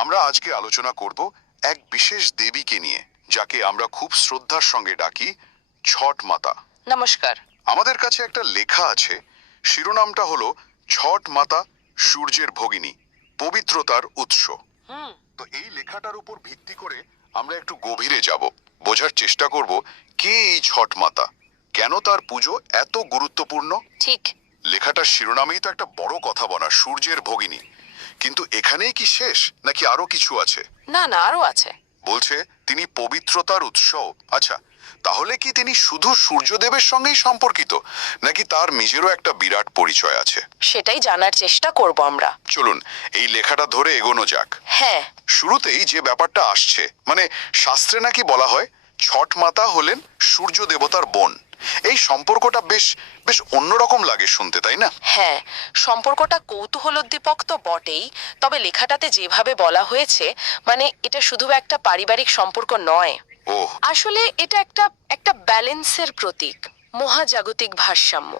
আমরা আজকে আলোচনা করব এক বিশেষ দেবীকে নিয়ে যাকে আমরা খুব শ্রদ্ধার সঙ্গে ডাকি ছট মাতা। নমস্কার। আমাদের কাছে একটা লেখা আছে শিরোনামটা হলো ছট মাতা সূর্যের ভগিনী পবিত্রতার উৎস। তো এই লেখাটার উপর ভিত্তি করে আমরা একটু গভীরে যাব বোঝার চেষ্টা করব কে এই ছট মাতা? কেন তার পুজো এত গুরুত্বপূর্ণ? ঠিক। লেখাটার শিরোনামেই তো একটা বড় কথা বলা সূর্যের ভগিনী। কিন্তু এখানেই কি শেষ? নাকি আরও কিছু আছে? না না আরও আছে। বলছে তিনি পবিত্রতার উৎস আচ্ছা তাহলে কি তিনি শুধু সূর্যদেবের সঙ্গেই সম্পর্কিত? নাকি তার নিজেরও একটা বিরাট পরিচয় আছে? সেটাই জানার চেষ্টা করব আমরা। চলুন এই লেখাটা ধরে এগোনো যাক। হ্যাঁ। শুরুতেই যে ব্যাপারটা আসছে মানে শাস্ত্রে নাকি বলা হয় ছট মাতা হলেন সূর্য দেবতার বোন। এই সম্পর্কটা বেশ বেশ অন্যরকম লাগে শুনতে তাই না? হ্যাঁ সম্পর্কটা কৌতূহলোদ্দীপক তো বটেই তবে লেখাটাতে যেভাবে বলা হয়েছে মানে এটা শুধু একটা পারিবারিক সম্পর্ক নয়। ও। আসলে এটা একটা একটা ব্যালেন্সের প্রতীক মহাজাগতিক ভারসাম্য।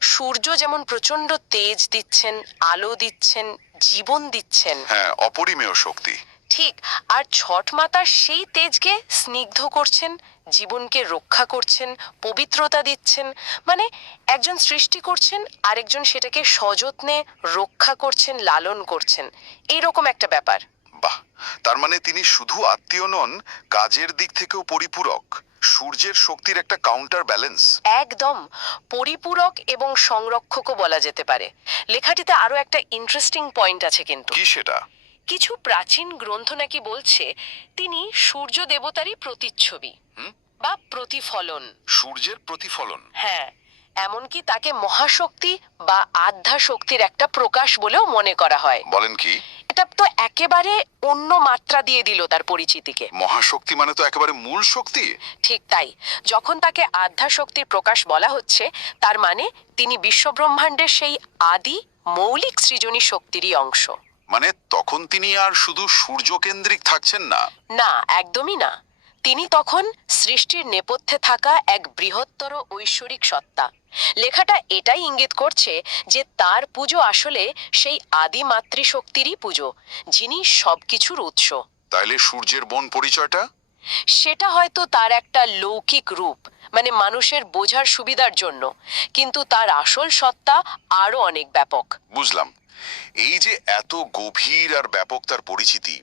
সূর্য যেমন প্রচণ্ড তেজ দিচ্ছেন আলো দিচ্ছেন জীবন দিচ্ছেন। হ্যাঁ অপরিমেয় শক্তি। ঠিক আর ছট মাতার সেই তেজকে স্নিগ্ধ করছেন জীবনকে রক্ষা করছেন পবিত্রতা দিচ্ছেন মানে একজন সৃষ্টি করছেন আরেকজন সেটাকে সযত্নে রক্ষা করছেন লালন করছেন। এইরকম একটা ব্যাপার। বাহ! তার মানে তিনি শুধু আত্মীয় নন কাজের দিক থেকেও পরিপূরক। সূর্যের শক্তির একটা কাউন্টার ব্যালেন্স একদম। পরিপূরক এবং সংরক্ষকও বলা যেতে পারে। লেখাটিতে আরও একটা ইন্টারেস্টিং পয়েন্ট আছে কিন্তু। কি সেটা? কিছু প্রাচীন গ্রন্থ নাকি বলছে তিনি সূর্য দেবতারই প্রতিচ্ছবি হুম? বা প্রতিফলন। সূর্যের প্রতিফলন? হ্যাঁ এমনকি তাকে মহাশক্তি বা আধ্যা শক্তির একটা প্রকাশ বলেও মনে করা হয়। বলেন কি? এটা তো একেবারে অন্য মাত্রা দিয়ে দিল তার পরিচিতিকে। মহাশক্তি মানে তো একেবারে মূল শক্তি? ঠিক তাই। যখন তাকে আধ্যা শক্তির প্রকাশ বলা হচ্ছে তার মানে তিনি বিশ্বব্রহ্মাণ্ডের সেই আদি মৌলিক সৃজনী শক্তিরই অংশ। মানে তখন তিনি আর শুধু সূর্য কেন্দ্রিক থাকছেন না? না একদমই না। তিনি তখন সৃষ্টির নেপথ্যে থাকা এক বৃহত্তর ঐশ্বরিক সত্তা। লেখাটা এটাই ইঙ্গিত করছে যে তার পুজো আসলে সেই আদি মাতৃশক্তিরই পুজো যিনি সবকিছুর উৎস। তাইলে সূর্যের বোন পরিচয়টা? সেটা হয়তো তার একটা লৌকিক রূপ মানে মানুষের বোঝার সুবিধার জন্য কিন্তু তার আসল সত্তা আরও অনেক ব্যাপক। বুঝলাম। এই যে এত গভীর আর ব্যাপক তার পরিচিতি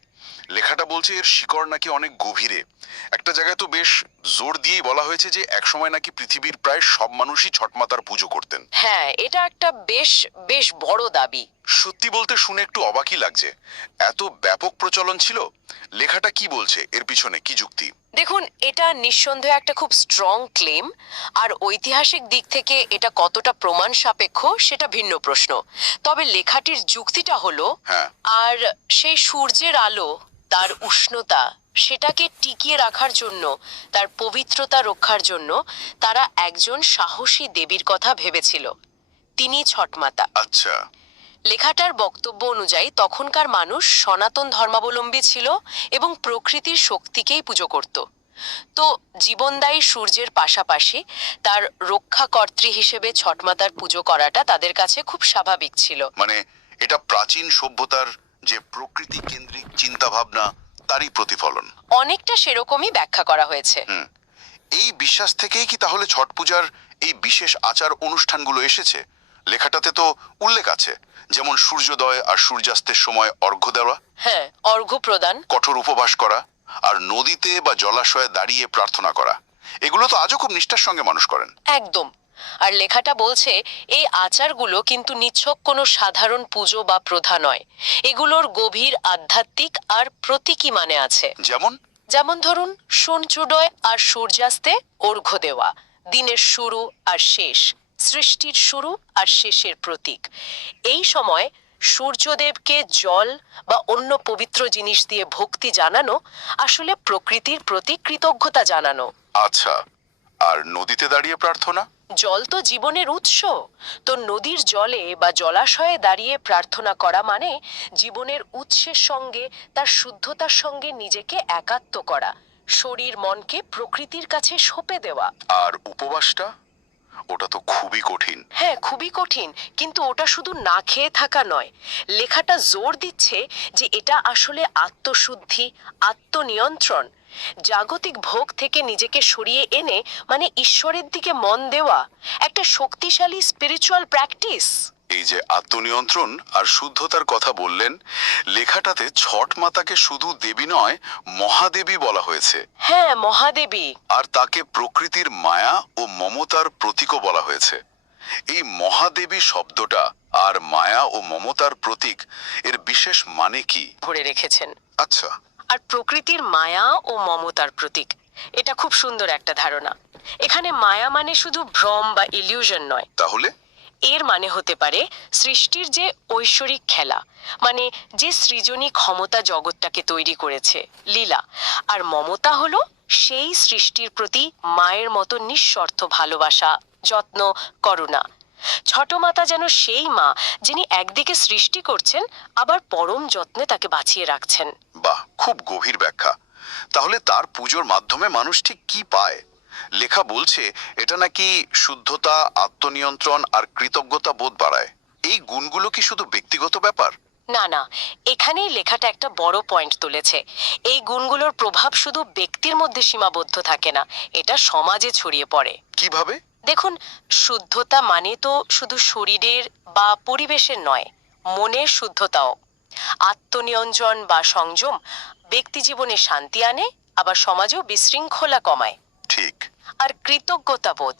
লেখাটা বলছে এর শিকড় নাকি অনেক গভীরে। একটা জায়গায় তো বেশ জোর দিয়েই বলা হয়েছে যে একসময় নাকি পৃথিবীর প্রায় সব মানুষই ছটমাতার পুজো করতেন। হ্যাঁ এটা একটা বেশ বেশ বড় দাবি। সত্যি বলতে শুনে একটু অবাকই লাগছে। এত ব্যাপক প্রচলন ছিল? লেখাটা কি বলছে? এর পিছনে কি যুক্তি? দেখুন এটা নিঃসন্দেহে একটা খুব স্ট্রং ক্লেম আর ঐতিহাসিক দিক থেকে এটা কতটা প্রমাণ সাপেক্ষ সেটা ভিন্ন প্রশ্ন। তবে লেখাটির যুক্তিটা হলো হ্যাঁ। আর সেই সূর্যের আলো তার উষ্ণতা সেটাকে টিকিয়ে রাখার জন্য তার পবিত্রতা রক্ষার জন্য তারা একজন সাহসী দেবীর কথা ভেবেছিল। তিনি ছটমাতা। আচ্ছা। লেখাটার বক্তব্য অনুযায়ী তখনকার মানুষ সনাতন ধর্মাবলম্বী ছিল এবং প্রকৃতির শক্তিকেই পুজো করত। তো জীবনদায়ী সূর্যের পাশাপাশি তার রক্ষাকর্ত্রী হিসেবে ছটমাতার পুজো করাটা তাদের কাছে খুব স্বাভাবিক ছিল। মানে এটা প্রাচীন সভ্যতার যে প্রকৃতি কেন্দ্রিক চিন্তা ভাবনা তারই প্রতিফলন। অনেকটা সেরকমই ব্যাখ্যা করা হয়েছে। হুম। এই বিশ্বাস থেকেই কি তাহলে ছট পূজার এই বিশেষ আচার অনুষ্ঠানগুলো এসেছে? লেখাটাতে তো উল্লেখ আছে যেমন সূর্যোদয় আর সূর্যাস্তের সময় অর্ঘ্য দেওয়া হ্যাঁ অর্ঘ্য প্রদান। কঠোর উপবাস করা আর নদীতে বা জলাশয়ে দাঁড়িয়ে প্রার্থনা করা। এগুলো তো আজও খুব নিষ্ঠার সঙ্গে মানুষ করেন। একদম। আর লেখাটা বলছে এই আচারগুলো কিন্তু নিছক কোনো সাধারণ পুজো বা প্রধা নয়। এগুলোর গভীর আধ্যাত্মিক আর প্রতীকী মানে আছে। যেমন? যেমন ধরুন সূর্যোদয় আর সূর্যাস্তে অর্ঘ্য দেওয়া দিনের শুরু আর শেষ সৃষ্টির শুরু আর শেষের প্রতীক। এই সময় সূর্যদেবকে জল বা অন্য পবিত্র জিনিস দিয়ে ভক্তি জানানো আসলে প্রকৃতির প্রতি কৃতজ্ঞতা জানানো। আচ্ছা আর নদীতে দাঁড়িয়ে প্রার্থনা? জল তো জীবনের উৎস। তো নদীর জলে বা জলাশয়ে দাঁড়িয়ে প্রার্থনা করা মানে জীবনের উৎসের সঙ্গে তার শুদ্ধতার সঙ্গে নিজেকে একাত্ম করা শরীর মনকে প্রকৃতির কাছে সঁপে দেওয়া। আর উপবাসটা? ওটা তো খুবই কঠিন। হ্যাঁ খুবই কঠিন কিন্তু ওটা শুধু না খেয়ে থাকা নয়। লেখাটা জোর দিচ্ছে যে এটা আসলে আত্মশুদ্ধি আত্মনিয়ন্ত্রণ জাগতিক ভোগ থেকে নিজেকে সরিয়ে এনে মানে ঈশ্বরের দিকে মন দেওয়া একটা শক্তিশালী স্পিরিচুয়াল প্র্যাকটিস এই যে আত্মনিয়ন্ত্রণ আর শুদ্ধতার কথা বললেন লেখাটাতে ছট মাতাকে শুধু দেবী নয় মহাদেবী বলা হয়েছে। হ্যাঁ মহাদেবী। আর তাকে প্রকৃতির মায়া ও মমতার প্রতীকও বলা হয়েছে। এই মহাদেবী শব্দটা আর মায়া ও মমতার প্রতীক এর বিশেষ মানে কি? ভরে রেখেছেন। আচ্ছা। আর প্রকৃতির মায়া ও মমতার প্রতীক। এটা খুব সুন্দর একটা ধারণা। এখানে মায়া মানে শুধু ভ্রম বা ইলিউশন নয়। তাহলে? এর মানে হতে পারে সৃষ্টির যে ঐশ্বরিক খেলা মানে যে সৃজনী ক্ষমতা জগৎটাকে তৈরি করেছে লীলা। আর মমতা হলো সেই সৃষ্টির প্রতি মায়ের মতো নিঃস্বার্থ ভালোবাসা যত্ন করুণা। ছোট মাতা যেন সেই মা যিনি একদিকে সৃষ্টি করছেন আবার পরম যত্নে তাকে বাঁচিয়ে রাখছেন। বাহ খুব গভীর ব্যাখ্যা। তাহলে তার পুজোর মাধ্যমে মানুষ ঠিক কি পায়? লেখা বলছে এটা নাকি শুদ্ধতা আত্মনিয়ন্ত্রণ আর কৃতজ্ঞতা বোধ বাড়ায়। এই গুণগুলো কি শুধু ব্যক্তিগত ব্যাপার? না না এখানেই লেখাটা একটা বড় পয়েন্ট তুলেছে। এই গুণগুলোর প্রভাব শুধু ব্যক্তির মধ্যে সীমাবদ্ধ থাকে না এটা সমাজে ছড়িয়ে পড়ে। কীভাবে? দেখুন শুদ্ধতা মানে তো শুধু শরীরের বা পরিবেশের নয় মনের শুদ্ধতাও। আত্মনিয়ন্ত্রণ বা সংযম ব্যক্তি জীবনে শান্তি আনে আবার সমাজেও বিশৃঙ্খলা কমায়। ঠিক। আর কৃতজ্ঞতা বোধ।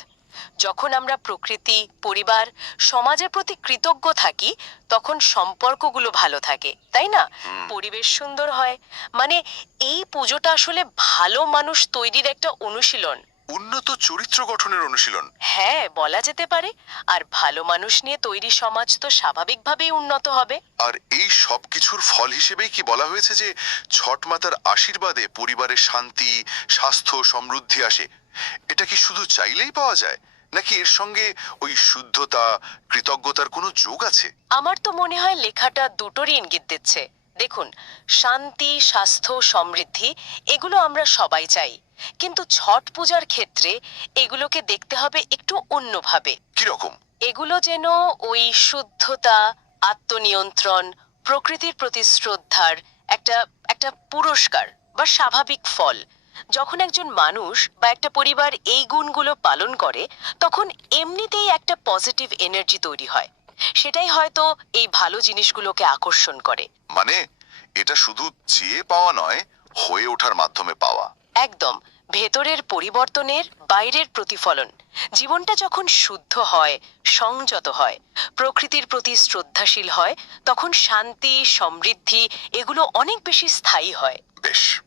যখন আমরা প্রকৃতি পরিবার সমাজের প্রতি কৃতজ্ঞ থাকি তখন সম্পর্কগুলো ভালো থাকে তাই না? পরিবেশ সুন্দর হয়। মানে এই পুজোটা আসলে ভালো মানুষ তৈরির একটা অনুশীলন। উন্নত চরিত্র গঠনের অনুশীলন। হ্যাঁ বলা যেতে পারে। আর ভালো মানুষ নিয়ে তৈরি সমাজ তো স্বাভাবিকভাবেই উন্নত হবে। আর এই সব কিছুর ফল হিসেবেই কি বলা হয়েছে যে ছট মাতার আশীর্বাদে পরিবারের শান্তি স্বাস্থ্য সমৃদ্ধি আসে? এটা কি শুধু চাইলেই পাওয়া যায়? নাকি এর সঙ্গে ওই শুদ্ধতা কৃতজ্ঞতার কোনো যোগ আছে? আমার তো মনে হয় লেখাটা দুটোরই ইঙ্গিত দিচ্ছে। দেখুন শান্তি স্বাস্থ্য সমৃদ্ধি এগুলো আমরা সবাই চাই। কিন্তু ছট পূজার ক্ষেত্রে এগুলোকে দেখতে হবে একটু অন্যভাবে। কীরকম? এগুলো যেন ওই শুদ্ধতা আত্মনিয়ন্ত্রণ প্রকৃতির প্রতি শ্রদ্ধার একটা একটা পুরস্কার বা স্বাভাবিক ফল। যখন একজন মানুষ বা একটা পরিবার এই গুণগুলো পালন করে তখন এমনিতেই একটা পজিটিভ এনার্জি তৈরি হয়। সেটাই হয়তো এই ভালো জিনিসগুলোকে আকর্ষণ করে। মানে এটা শুধু চেয়ে পাওয়া নয় হয়ে ওঠার মাধ্যমে পাওয়া। একদম। ভেতরের পরিবর্তনের বাইরের প্রতিফলন। জীবনটা যখন শুদ্ধ হয় সংযত হয় প্রকৃতির প্রতি শ্রদ্ধাশীল হয় তখন শান্তি সমৃদ্ধি এগুলো অনেক বেশি স্থায়ী হয়। বেশ।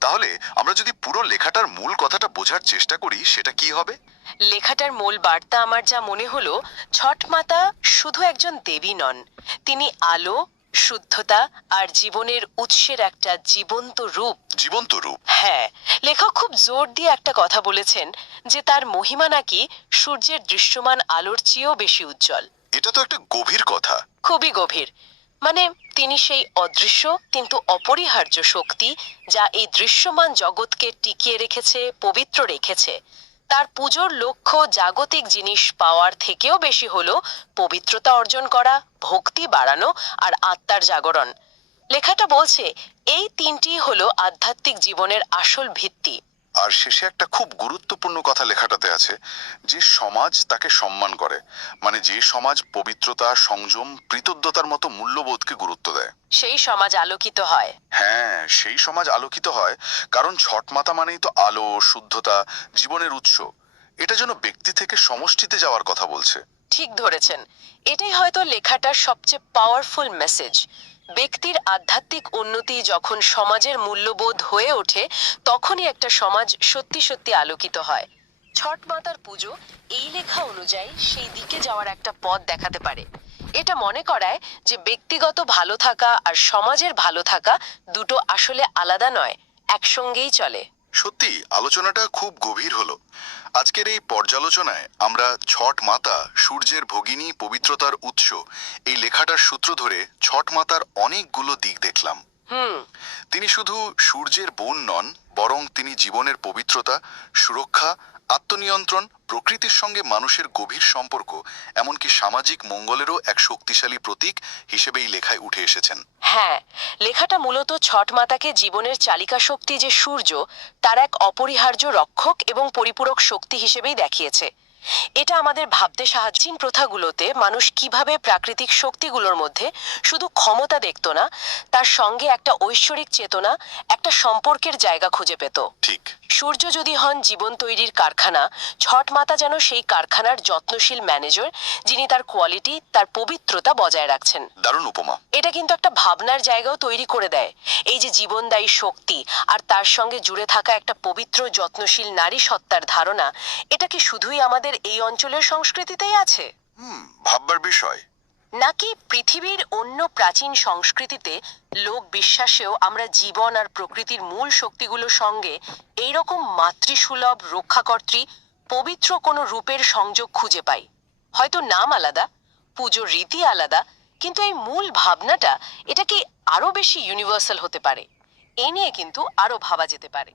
তাহলে আমরা যদি পুরো লেখাটার মূল কথাটা বোঝার চেষ্টা করি সেটা কি হবে? লেখাটার মূল বার্তা আমার যা মনে হলো ছট মাতা শুধু একজন দেবী নন তিনি আলো শুদ্ধতা আর জীবনের উৎসের একটা জীবন্ত রূপ। জীবন্ত রূপ? হ্যাঁ লেখক খুব জোর দিয়ে একটা কথা বলেছেন যে তার মহিমা নাকি সূর্যের দৃশ্যমান আলোর চেয়েও বেশি উজ্জ্বল। এটা তো একটা গভীর কথা। খুবই গভীর। মানে তিনি সেই অদৃশ্য কিন্তু অপরিহার্য শক্তি যা এই দৃশ্যমান জগৎকে টিকিয়ে রেখেছে পবিত্র রেখেছে। তার পুজোর লক্ষ্য জাগতিক জিনিস পাওয়ার থেকেও বেশি হল পবিত্রতা অর্জন করা, ভক্তি বাড়ানো আর আত্মার জাগরণ। লেখাটা বলছে, এই তিনটি হলো আধ্যাত্মিক জীবনের আসল ভিত্তি। আর শেষে একটা খুব গুরুত্বপূর্ণ কথা লেখাটাতে আছে যে সমাজ তাকে সম্মান করে মানে যে সমাজ পবিত্রতা সংযম কৃতজ্ঞতার মতো মূল্যবোধকে গুরুত্ব দেয়। সেই সমাজ আলোকিত হয়। হ্যাঁ সেই সমাজ আলোকিত হয় কারণ ছট মাতা মানেই তো আলো শুদ্ধতা জীবনের উৎস। এটা যেন ব্যক্তি থেকে সমষ্টিতে যাওয়ার কথা বলছে। ঠিক ধরেছেন। এটাই হয়তো লেখাটার সবচেয়ে পাওয়ারফুল মেসেজ ব্যক্তির আধ্যাত্মিক উন্নতি যখন সমাজের মূল্যবোধ হয়ে ওঠে, তখনই একটা সমাজ সত্যি সত্যি আলোকিত হয়। ছট মাতার পুজো এই লেখা অনুযায়ী সেই দিকে যাওয়ার একটা পথ দেখাতে পারে। এটা মনে করায় যে ব্যক্তিগত ভালো থাকা আর সমাজের ভালো থাকা দুটো আসলে আলাদা নয়, একসঙ্গেই চলে। সত্যি আলোচনাটা খুব গভীর হলো। আজকের এই পর্যালোচনায় আমরা ছট মাতা সূর্যের ভগিনী পবিত্রতার উৎস এই লেখাটার সূত্র ধরে ছট মাতার অনেকগুলো দিক দেখলাম। তিনি শুধু সূর্যের বোন নন বরং তিনি জীবনের পবিত্রতা সুরক্ষা আত্মনিয়ন্ত্রণ প্রকৃতির সঙ্গে মানুষের গভীর সম্পর্ক এমনকি সামাজিক মঙ্গলেরও এক শক্তিশালী প্রতীক হিসেবেই লেখায় উঠে এসেছেন। হ্যাঁ লেখাটা মূলত ছট মাতাকে জীবনের চালিকা শক্তি যে সূর্য তার এক অপরিহার্য রক্ষক এবং পরিপূরক শক্তি হিসেবেই দেখিয়েছে। এটা আমাদের ভাবতে সাহায্যীন প্রথাগুলোতে মানুষ কীভাবে প্রাকৃতিক শক্তিগুলোর মধ্যে শুধু ক্ষমতা দেখত না তার সঙ্গে একটা ঐশ্বরিক চেতনা একটা সম্পর্কের জায়গা খুঁজে পেত। ঠিক। সূর্য যদি হন জীবন তৈরির কারখানা ছট মাতা যেন সেই কারখানার যত্নশীল ম্যানেজার যিনি তার কোয়ালিটি তার পবিত্রতা বজায় রাখছেন। দারুণ উপমা। এটা কিন্তু একটা ভাবনার জায়গাও তৈরি করে দেয়। এই যে জীবনদায়ী শক্তি আর তার সঙ্গে জুড়ে থাকা একটা পবিত্র যত্নশীল নারী সত্তার ধারণা এটা কি শুধুই আমাদের এই অঞ্চলের সংস্কৃতিতেই আছে? হুম ভাববার বিষয়। নাকি পৃথিবীর অন্য প্রাচীন সংস্কৃতিতে লোক বিশ্বাসেও আমরা জীবন আর প্রকৃতির মূল শক্তিগুলোর সঙ্গে এইরকম মাতৃসুলভ রক্ষাকর্ত্রী পবিত্র কোনো রূপের সংযোগ খুঁজে পাই? হয়তো নাম আলাদা, পুজোর রীতি আলাদা, কিন্তু এই মূল ভাবনাটা এটা কি আরও বেশি ইউনিভার্সাল হতে পারে? এ নিয়ে কিন্তু আরও ভাবা যেতে পারে।